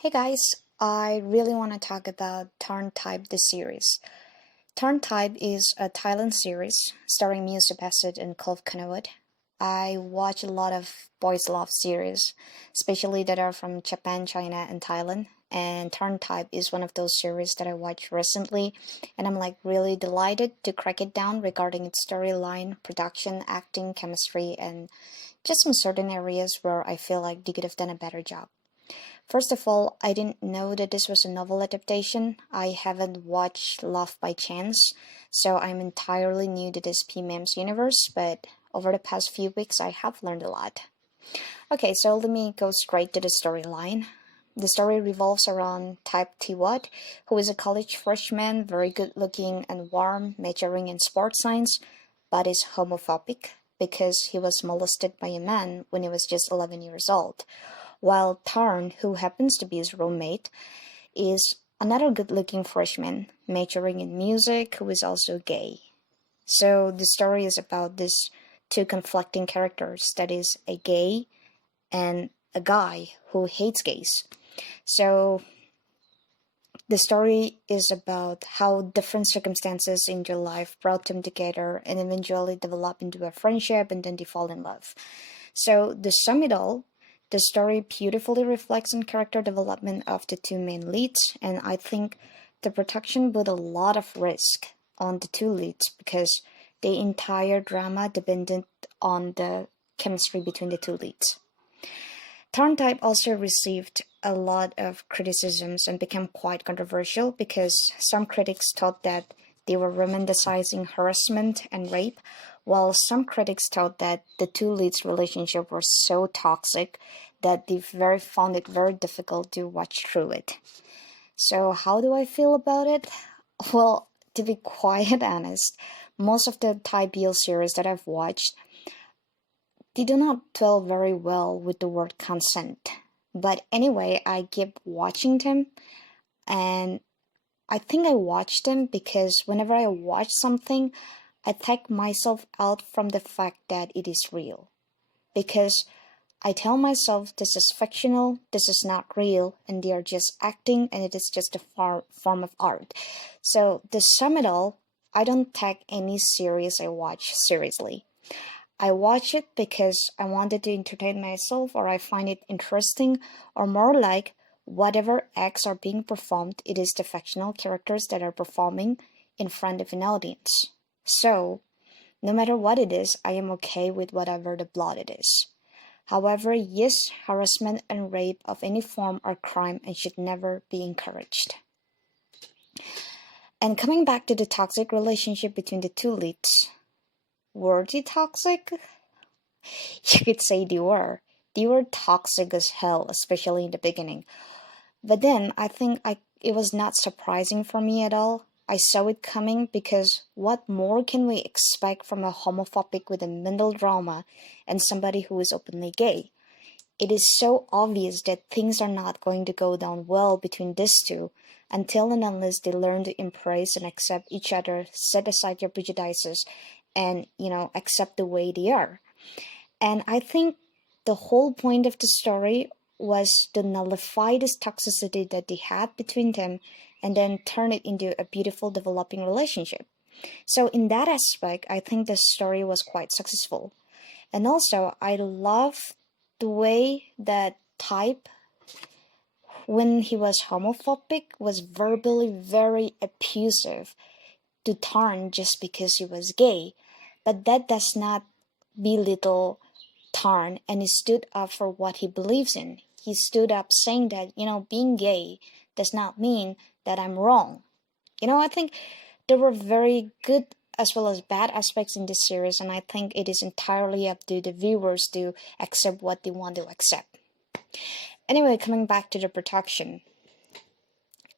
Hey guys, I really want to talk about TharnType The Series. TharnType is a Thailand series starring Mio Bassett and Kulf Kanawat. I watch a lot of boys love series, especially that are from Japan, China, and Thailand. And TharnType is one of those series that I watched recently, and I'm like really delighted to crack it down regarding its storyline, production, acting, chemistry, and just some certain areas where I feel like they could have done a better job. First of all, I didn't know that this was a novel adaptation. I haven't watched Love by Chance, so I'm entirely new to this PMEM's universe, but over the past few weeks I have learned a lot. Okay, so let me go straight to the storyline. The story revolves around Type Tiwat, who is a college freshman, very good looking and warm, majoring in sports science, but is homophobic because he was molested by a man when he was just 11 years old, while Tarn, who happens to be his roommate, is another good looking freshman majoring in music who is also gay. So the story is about these two conflicting characters, that is, a gay and a guy who hates gays. So the story is about how different circumstances in their life brought them together and eventually develop into a friendship and then they fall in love. So to sum it all, the story beautifully reflects on character development of the two main leads, and I think the production put a lot of risk on the two leads because the entire drama depended on the chemistry between the two leads. TharnType also received a lot of criticisms and became quite controversial because some critics thought that they were romanticizing harassment and rape, while some critics thought that the two leads' relationship were so toxic that they found it very difficult to watch through it. So how do I feel about it? Well, to be quite honest, most of the Thai BL series that I've watched, they do not dwell very well with the word consent. But anyway, I keep watching them, and I think I watch them because whenever I watch something, I take myself out from the fact that it is real. Because I tell myself this is fictional, this is not real, and they are just acting, and it is just a form of art. So, to sum it all, I don't take any series I watch seriously. I watch it because I wanted to entertain myself or I find it interesting, or more like whatever acts are being performed, it is the fictional characters that are performing in front of an audience. So, no matter what it is, I am okay with whatever the plot it is. However, yes, harassment and rape of any form are crime and should never be encouraged. And coming back to the toxic relationship between the two leads, were they toxic? You could say they were. They were toxic as hell, especially in the beginning. But then I think it was not surprising for me at all. I saw it coming because what more can we expect from a homophobic with a mental trauma and somebody who is openly gay? It is so obvious that things are not going to go down well between these two until and unless they learn to embrace and accept each other, set aside their prejudices, and, accept the way they are. And I think the whole point of the story was to nullify this toxicity that they had between them and then turn it into a beautiful developing relationship. So, in that aspect, I think the story was quite successful. And also, I love the way that Type, when he was homophobic, was verbally very abusive to Tarn just because he was gay. But that does not belittle Tarn, and he stood up for what he believes in. He stood up saying that, being gay does not mean that I'm wrong. I think there were very good as well as bad aspects in this series, and I think it is entirely up to the viewers to accept what they want to accept. Anyway, coming back to the production.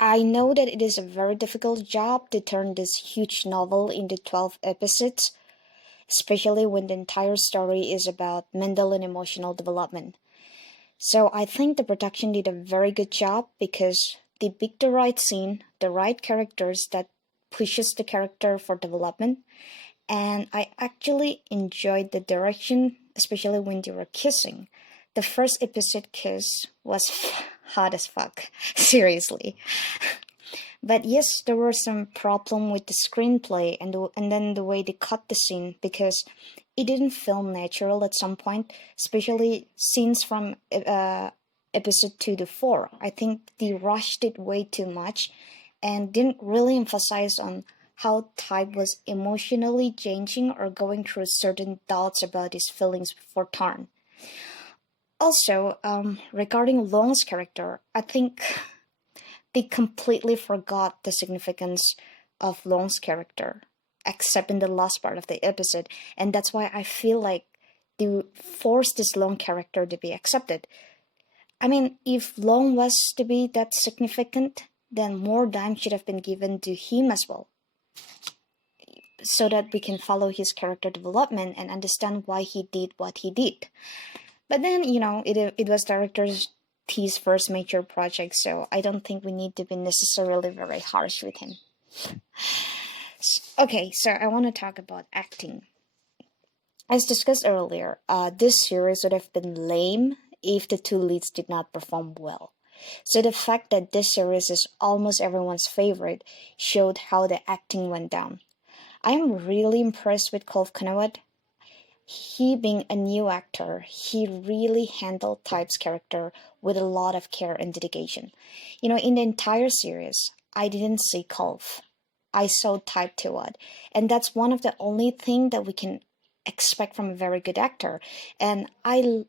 I know that it is a very difficult job to turn this huge novel into 12 episodes, especially when the entire story is about mental and emotional development. So I think the production did a very good job because they picked the right scene, the right characters that pushes the character for development, and I actually enjoyed the direction, especially when they were kissing. The first episode kiss was hot as fuck. Seriously. But yes, there were some problem with the screenplay and then the way they cut the scene because it didn't feel natural at some point, especially scenes from episode 2 to 4. I think they rushed it way too much and didn't really emphasize on how Type was emotionally changing or going through certain doubts about his feelings for Tarn. Also, regarding Long's character, I think they completely forgot the significance of Long's character, except in the last part of the episode, and that's why I feel like they forced this Long character to be accepted. I mean, if Long was to be that significant, then more time should have been given to him as well, so that we can follow his character development and understand why he did what he did. But then, it was director's T's first major project, so I don't think we need to be necessarily very harsh with him. Okay, so I want to talk about acting. As discussed earlier, this series would have been lame if the two leads did not perform well. So the fact that this series is almost everyone's favorite showed how the acting went down. I am really impressed with Kolf Kanawat. He being a new actor, he really handled Type's character with a lot of care and dedication. In the entire series, I didn't see Kolf. I saw Type Tewad. And that's one of the only thing that we can expect from a very good actor. And I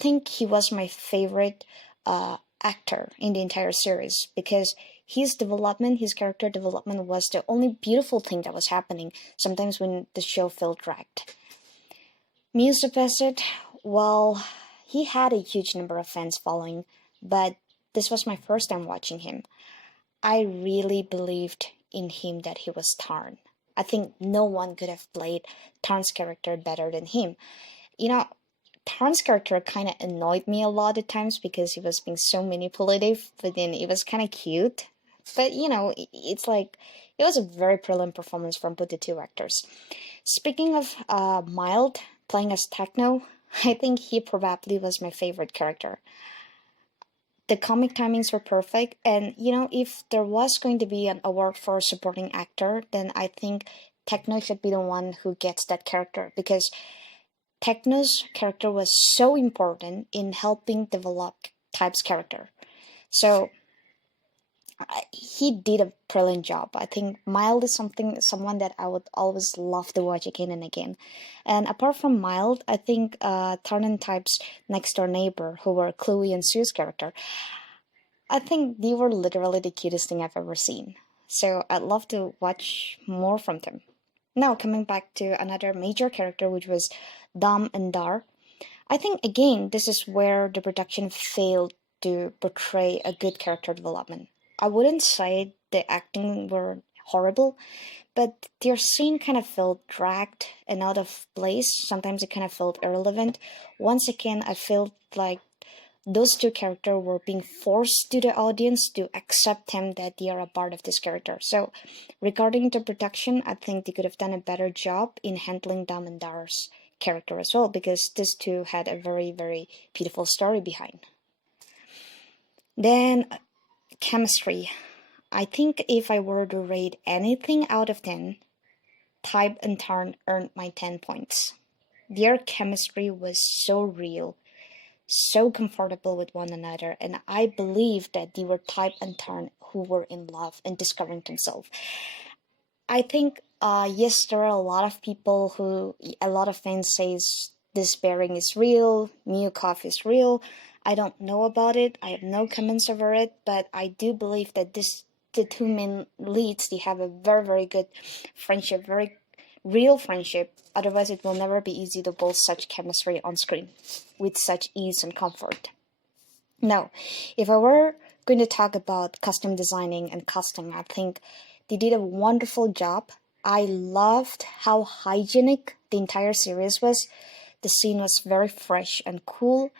think he was my favorite actor in the entire series because his character development was the only beautiful thing that was happening sometimes when the show felt dragged. Muse Bassett, well, he had a huge number of fans following, but this was my first time watching him. I really believed in him that he was Tarn. I think no one could have played Tarn's character better than him. Tarn's character kind of annoyed me a lot at times because he was being so manipulative, but then it was kind of cute. But, it's like, it was a very brilliant performance from both the two actors. Speaking of Mild, playing as Techno, I think he probably was my favorite character. The comic timings were perfect, and if there was going to be an award for supporting actor, then I think Techno should be the one who gets that character because Techno's character was so important in helping develop Type's character. So he did a brilliant job. I think Mild is someone that I would always love to watch again and again. And apart from Mild, I think TharnType's next door neighbor, who were Chloe and Sue's character, I think they were literally the cutest thing I've ever seen. So I'd love to watch more from them. Now coming back to another major character, which was Dom and Dar. I think again this is where the production failed to portray a good character development. I wouldn't say the acting were horrible, but their scene kind of felt dragged and out of place. Sometimes it kind of felt irrelevant. Once again, I felt like those two characters were being forced to the audience to accept them that they are a part of this character. So, regarding the production, I think they could have done a better job in handling Dam and Dar's character as well, because these two had a very, very beautiful story behind. Then, chemistry. I think if I were to rate anything out of 10, Type and Tarn earned my 10 points. Their chemistry was so real, so comfortable with one another, and I believe that they were Type and Tarn who were in love and discovering themselves. I think, yes, there are a lot of a lot of fans says this pairing is real, MewGulf is real. I don't know about it. I have no comments over it, but I do believe that the two main leads, they have a very, very good friendship, very real friendship. Otherwise, it will never be easy to build such chemistry on screen with such ease and comfort. Now, if I were going to talk about costume designing and casting, I think they did a wonderful job. I loved how hygienic the entire series was. The scene was very fresh and cool.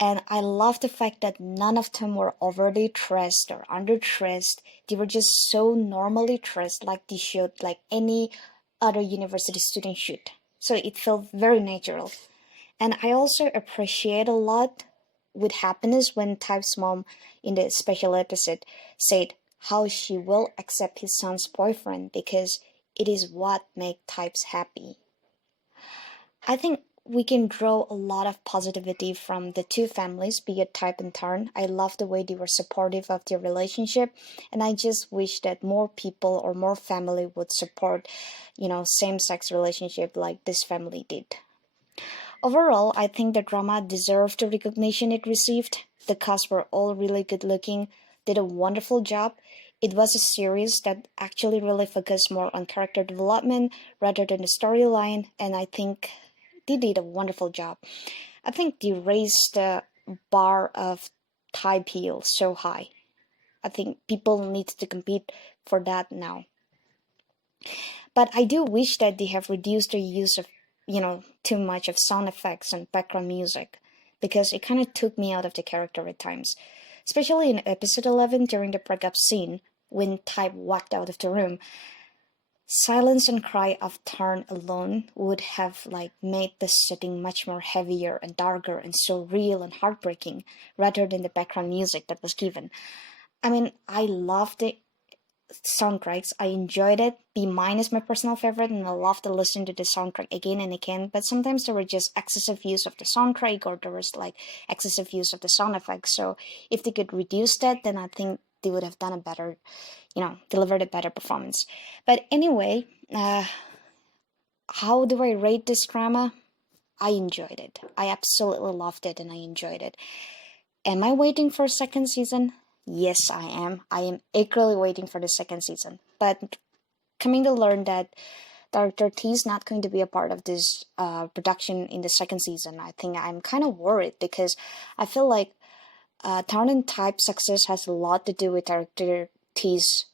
And I love the fact that none of them were overly dressed or underdressed. They were just so normally dressed, like they should, like any other university student should. So it felt very natural. And I also appreciate a lot with happiness when Type's mom in the special episode said how she will accept his son's boyfriend because it is what makes Types happy. I think we can draw a lot of positivity from the two families, be it Type and Tarn. I love the way they were supportive of their relationship, and I just wish that more people or more family would support, same-sex relationship like this family did. Overall, I think the drama deserved the recognition it received. The cast were all really good looking, did a wonderful job. It was a series that actually really focused more on character development rather than the storyline, and I think they did a wonderful job. I think they raised the bar of Thai PL so high. I think people need to compete for that now. But I do wish that they have reduced the use of, too much of sound effects and background music because it kind of took me out of the character at times. Especially in episode 11 during the breakup scene when Type walked out of the room. Silence and cry of Tarn alone would have made the setting much more heavier and darker and so real and heartbreaking rather than the background music that was given. I mean, I loved the soundtracks. I enjoyed it. B mine is my personal favorite, and I love to listen to the soundtrack again and again. But sometimes there were just excessive use of the soundtrack, or there was excessive use of the sound effects. So if they could reduce that, then I think they would have done a better, delivered a better performance. But anyway, how do I rate this drama? I enjoyed it. I absolutely loved it, and I enjoyed it. Am I waiting for a second season? Yes, I am. I am eagerly waiting for the second season. But coming to learn that Director T is not going to be a part of this production in the second season, I think I'm kind of worried because I feel like TharnType success has a lot to do with Director T's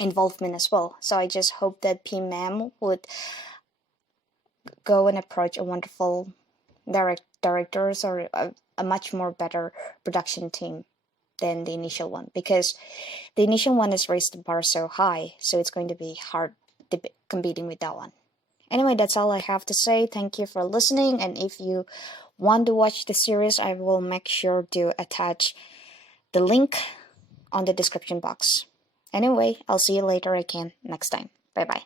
involvement as well. So I just hope that PMM would go and approach a wonderful directors or a much more better production team than the initial one, because the initial one has raised the bar so high, so it's going to be hard competing with that one. Anyway, that's all I have to say. Thank you for listening, and if you want to watch the series, I will make sure to attach the link on the description box. Anyway, I'll see you later again next time. Bye bye.